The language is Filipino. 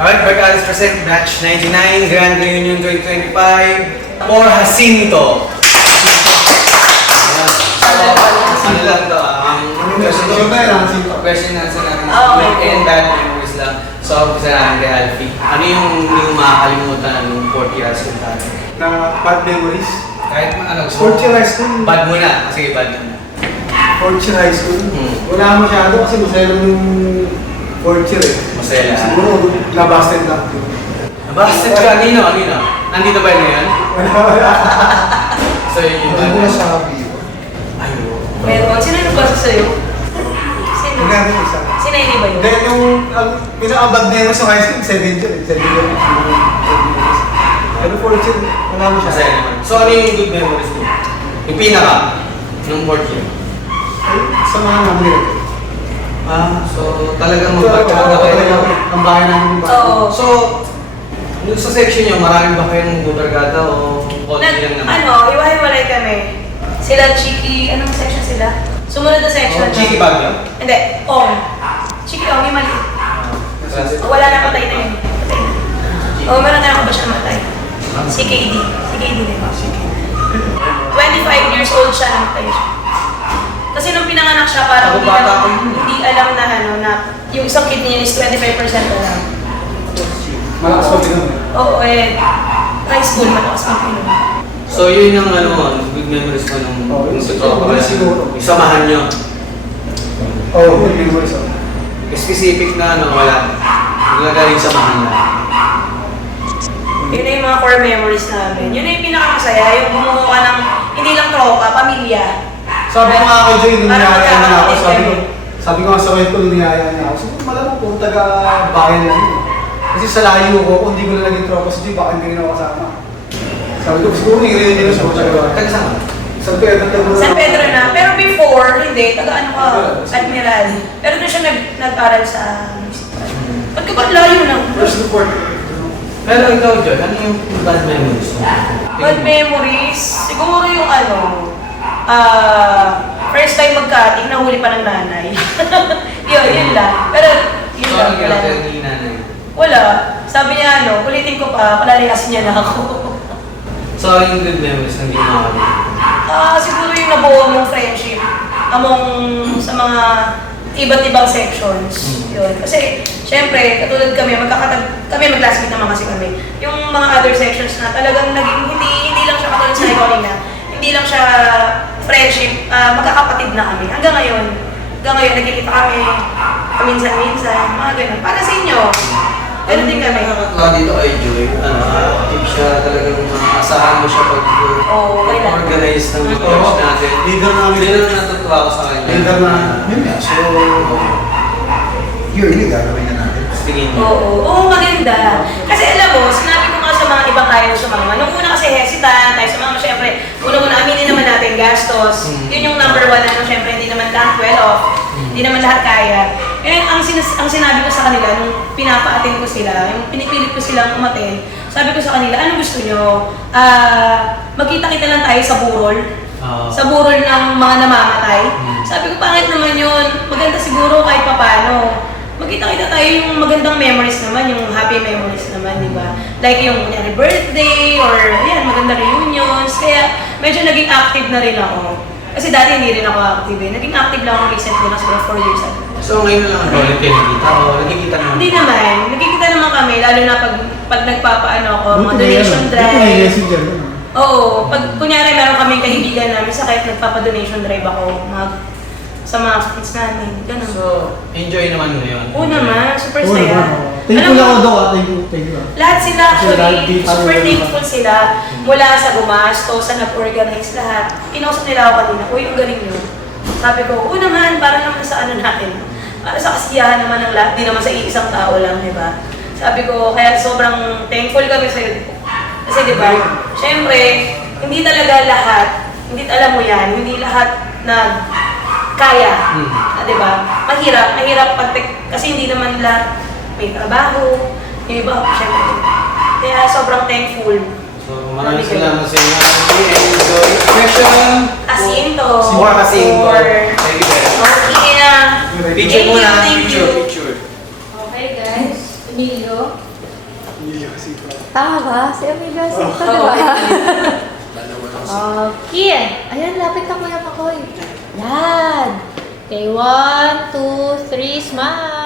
Alright, Barcadas present Batch 99, Grand Reunion 2025 for Jacinto. Ano lang to, question na sa natin. And bad memories lang. So, umpisa natin kay Alfie. Ano yung hindi mo makakalimutan ng 4th year high school tayo? Na bad memories? Kahit ano, 4th year high school? Bad muna. Sige, bad muna. 4th year high school? Wala masyado kasi masaya lang yung 4th year eh. Masaya lang. Siguro, nabasted lang. Nabasted ka? Kanino? Nandito ba yun ngayon? So, yun yung Ano mo nasabi? Ayun. Meron. Sino yung nagbasa sa'yo? Sino? Hindi natin isa. Sinayni ba yun? Then yung pinaka-bad memories sa high school, 7 year. 7 year. Pero 4th year, wala mo siya. Masaya naman. So, ano yung good memories mo? Yung pinaka, nung 4th year? Ay, samahan namin nila. So talagang So, ang bahay namin yung bahay. Oo. So, dun sa section nyo, marami ba kayong bubarkada o konti lang naman? Iwahiwalay kami. Sila Chiki, anong section sila? Sumunod na section. Chiki Bagyo? Hindi, Ong. Chiki Ong, yung mali. Wala na, patay na yun. Patay na. Meron na ako ba siya namatay? Si KD. Si KD din. 25 years old siya, namatay siya. Kasi nung pinanganak siya, parang hindi alam na yung isang kidney niya is 25% na lang. Malakas pa din naman. Oo, high school, malakas ang pinom. So yun yung good memories mo nung sa tropa siguro. Isamahan nyo. Oo, good memories ako. Specific na wala. Nagagaling samahan na. Yun na yung mga core memories namin. Yun na yung pinakamasaya, yung bumuo ka ng hindi lang tropa, pamilya. Sabi ko nga kay Joy, nung niyaya niya ako, sabi ko nga sa wife ko, nung niyaya niya ako, sabi ko malamang kung taga-bayan lang yun. Kasi sa layo ko, kung hindi ko na naging tropa si Joy, baka hindi rin ako kasama. Sabi ko, siguro nag-reunion nila sa Coachagawa. Taga saan? San Pedro na. San Pedro na. Pero before, hindi, taga-ano ka, Admiral. Pero doon siya nag-aral sa municipal. Ba't ka ba layo na? First to fourth. Pero ikaw, Joy, ano yung bad memories mo? Bad memories? Siguro yung first time magka-ating, nahuli pa ng nanay. yun lang. Pero, yun So, lang. ano ginagawa ni nanay? Wala. Sabi niya, ulitin ko pa, palalihasin niya na ako. So, ano yung good memories na hindi mo makakalimutan? Siguro yung nabuo mong friendship among sa mga iba't ibang sections. Yun. Kasi, syempre, katulad kami, mag-classmate naman kasi kami. Yung mga other sections na talagang naging, hindi lang siya katulad sa iconic na, hindi lang siya friendship, magkakapatid na kami. Hanggang ngayon, nagkikita kami, paminsan-minsan, mga ganun. Para sa inyo, ganun din kami. Nakakatawa dito kay Joy, if siya talagang asahan mo siya pag organize ng church natin. Leader namin. Hindi na natutuwa ko sa kanya. Leader na. Yun nga, so, yearly gagawin na natin. Tingin niyo. Oo, maganda. Kasi alam mo, sinabi ko nga sa mga ibang ayaw sumama. Nung una kasi hesitant tayo sumama, syempre, una-una aminin naman natin gastos. Yun yung number one, syempre, hindi naman lahat well off. Hindi naman lahat kaya. Eh, ang sinabi ko sa kanila, nung pinapa-attend ko sila, yung pinipilit ko silang umattend, sabi ko sa kanila, ano gusto nyo? Magkita-kita lang tayo sa burol. Sa burol ng mga namamatay. Sabi ko, pangit naman yun. Maganda siguro kahit papano. Magkita-kita tayo yung magandang memories naman, yung happy memories naman, di ba? Like yung kunyari birthday, or ayan, maganda reunions. Kaya medyo naging active na rin ako. Kasi dati hindi rin ako active eh. Naging active lang ako recently, na siguro 4 years ago. So ngayon na lang ang ulit kayo nakikita o nakikita naman? Hindi naman. Nagkikita naman kami, lalo na pag nagpapaano ako, mga donation drive. Oo. Pag kunyari meron kaming kaibigan namin, sa kahit nagpapa-donation drive ako, sa mga kids namin. Ganun. So, enjoy naman mo yun? Oo naman, super saya. Thankful ako daw, thank you. Lahat sila actually, super thankful sila. Mula sa gumasto, sa nag-organize lahat. Inausap nila ako kanina, uy, ang galing nyo. Sabi ko, oo naman, para naman sa ano natin. Para sa kasiyahan naman ng lahat, di naman sa isang tao lang, di ba? Sabi ko, kaya sobrang thankful kami sa'yo. Kasi di ba, syempre, hindi talaga lahat, hindi alam mo yan, hindi lahat kaya, di ba? Mahirap kasi hindi naman lahat may trabaho, yung iba, syempre. Kaya sobrang thankful. So, maraming salamat sa inyo. Enjoy. Question. Jacinto. More Jacinto. Thank you very much. Okay na. Picture muna. Thank you. Picture. Okay guys, Emilio. Hindi kasi ito. Tama ba? Si Amelia Sinta, di ba? Okay. Ayan, lapit ka Kuya Makoy. Yan. Okay, 1, 2, 3, smile.